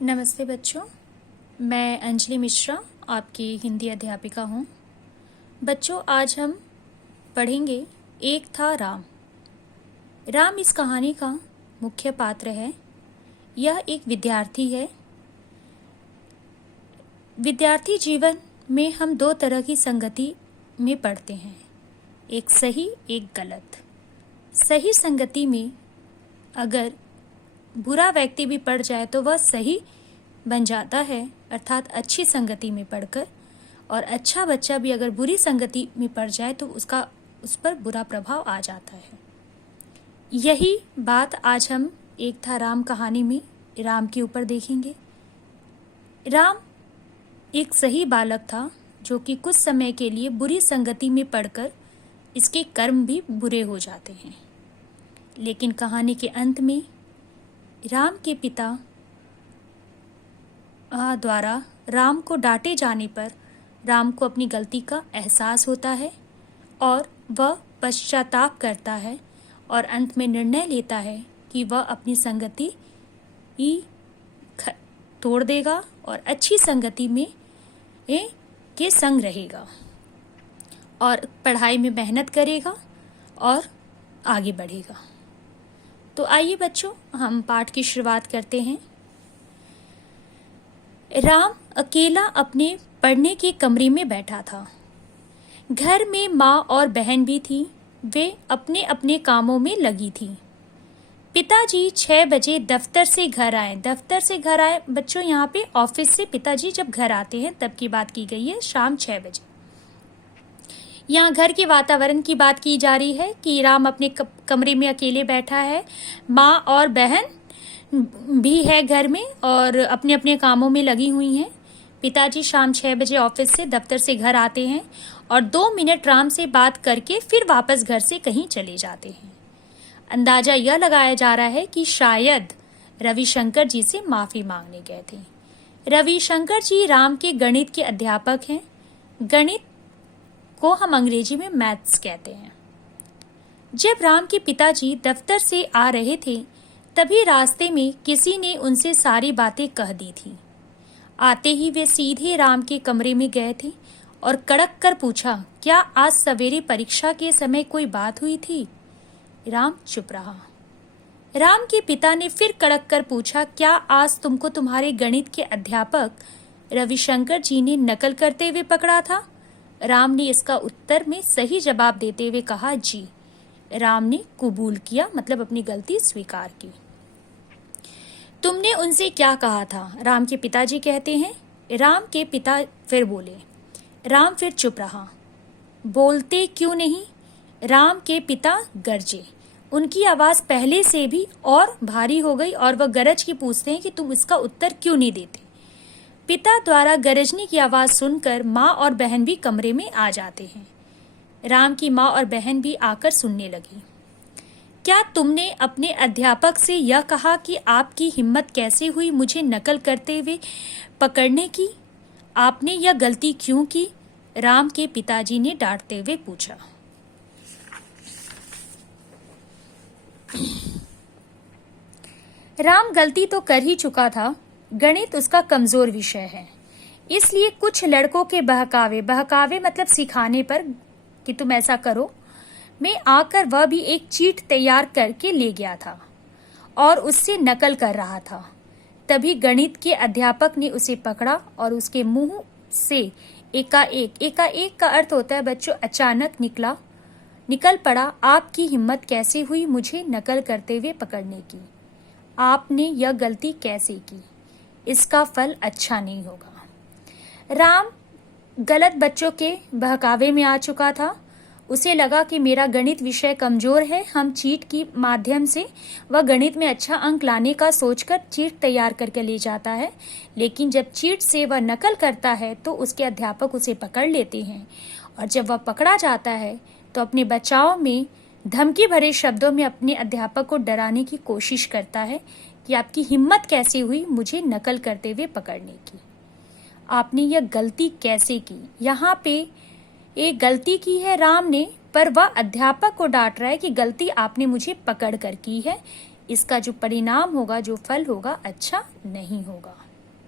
नमस्ते बच्चों, मैं अंजलि मिश्रा आपकी हिंदी अध्यापिका हूँ। बच्चों, आज हम पढ़ेंगे एक था राम। राम इस कहानी का मुख्य पात्र है। यह एक विद्यार्थी है। विद्यार्थी जीवन में हम दो तरह की संगति में पढ़ते हैं, एक सही एक गलत। सही संगति में अगर बुरा व्यक्ति भी पड़ जाए तो वह सही बन जाता है, अर्थात अच्छी संगति में पढ़कर। और अच्छा बच्चा भी अगर बुरी संगति में पड़ जाए तो उस पर बुरा प्रभाव आ जाता है। यही बात आज हम एक था राम कहानी में राम के ऊपर देखेंगे। राम एक सही बालक था जो कि कुछ समय के लिए बुरी संगति में पड़कर इसके कर्म भी बुरे हो जाते हैं। लेकिन कहानी के अंत में राम के पिता द्वारा राम को डांटे जाने पर राम को अपनी गलती का एहसास होता है और वह पश्चाताप करता है और अंत में निर्णय लेता है कि वह अपनी संगति ही तोड़ देगा और अच्छी संगति में के संग रहेगा और पढ़ाई में मेहनत करेगा और आगे बढ़ेगा। तो आइए बच्चों, हम पाठ की शुरुआत करते हैं। राम अकेला अपने पढ़ने के कमरे में बैठा था। घर में माँ और बहन भी थी। वे अपने अपने कामों में लगी थी। पिताजी 6 बजे दफ्तर से घर आए। दफ्तर से घर आए बच्चों, यहाँ पे ऑफिस से पिताजी जब घर आते हैं तब की बात की गई है, शाम 6 बजे। यहाँ घर के वातावरण की बात की जा रही है कि राम अपने कमरे में अकेले बैठा है। माँ और बहन भी है घर में और अपने अपने कामों में लगी हुई हैं। पिताजी शाम 6 बजे ऑफिस से दफ्तर से घर आते हैं और 2 मिनट राम से बात करके फिर वापस घर से कहीं चले जाते हैं। अंदाजा यह लगाया जा रहा है कि शायद रविशंकर जी से माफी मांगने गए थे। रविशंकर जी राम के गणित के अध्यापक हैं। गणित को हम अंग्रेजी में मैथ्स कहते हैं। जब राम के पिताजी दफ्तर से आ रहे थे तभी रास्ते में किसी ने उनसे सारी बातें कह दी थी। आते ही वे सीधे राम के कमरे में गए थे और कड़क कर पूछा, क्या आज सवेरे परीक्षा के समय कोई बात हुई थी? राम चुप रहा। राम के पिता ने फिर कड़क कर पूछा, क्या आज तुमको तुम्हारे गणित के अध्यापक रविशंकर जी ने नकल करते हुए पकड़ा था? राम ने इसका उत्तर में सही जवाब देते हुए कहा, जी। राम ने कबूल किया, मतलब अपनी गलती स्वीकार की। तुमने उनसे क्या कहा था? राम के पिताजी कहते हैं। राम के पिता फिर बोले। राम फिर चुप रहा। बोलते क्यों नहीं? राम के पिता गरजे। उनकी आवाज पहले से भी और भारी हो गई और वह गरज के पूछते हैं कि तुम इसका उत्तर क्यों नहीं देते? पिता द्वारा गरजने की आवाज सुनकर माँ और बहन भी कमरे में आ जाते हैं। राम की माँ और बहन भी आकर सुनने लगी। क्या तुमने अपने अध्यापक से यह कहा कि आपकी हिम्मत कैसे हुई मुझे नकल करते हुए पकड़ने की? आपने यह गलती क्यों की? राम के पिताजी ने डांटते हुए पूछा। राम गलती तो कर ही चुका था। गणित उसका कमजोर विषय है, इसलिए कुछ लड़कों के बहकावे मतलब सिखाने पर कि तुम ऐसा करो में आकर वह भी एक चीट तैयार करके ले गया था और उससे नकल कर रहा था। तभी गणित के अध्यापक ने उसे पकड़ा और उसके मुंह से एकाएक का अर्थ होता है बच्चों अचानक निकल पड़ा, आपकी हिम्मत कैसे हुई मुझे नकल करते हुए पकड़ने की? आपने यह गलती कैसे की? इसका फल अच्छा नहीं होगा। राम गलत बच्चों के बहकावे में आ चुका था। उसे लगा कि मेरा गणित विषय कमजोर है, हम चीट की माध्यम से वह गणित में अच्छा अंक लाने का सोचकर चीट तैयार करके ले जाता है। लेकिन जब चीट से वह नकल करता है तो उसके अध्यापक उसे पकड़ लेते हैं और जब वह पकड़ा जाता है तो अपने बचाव में धमकी भरे शब्दों में अपने अध्यापक को डराने की कोशिश करता है कि आपकी हिम्मत कैसे हुई मुझे नकल करते हुए पकड़ने की? आपने यह गलती कैसे की? यहाँ पे एक गलती की है राम ने, पर वह अध्यापक को डांट रहा है कि गलती आपने मुझे पकड़ कर की है। इसका जो परिणाम होगा, जो फल होगा, अच्छा नहीं होगा।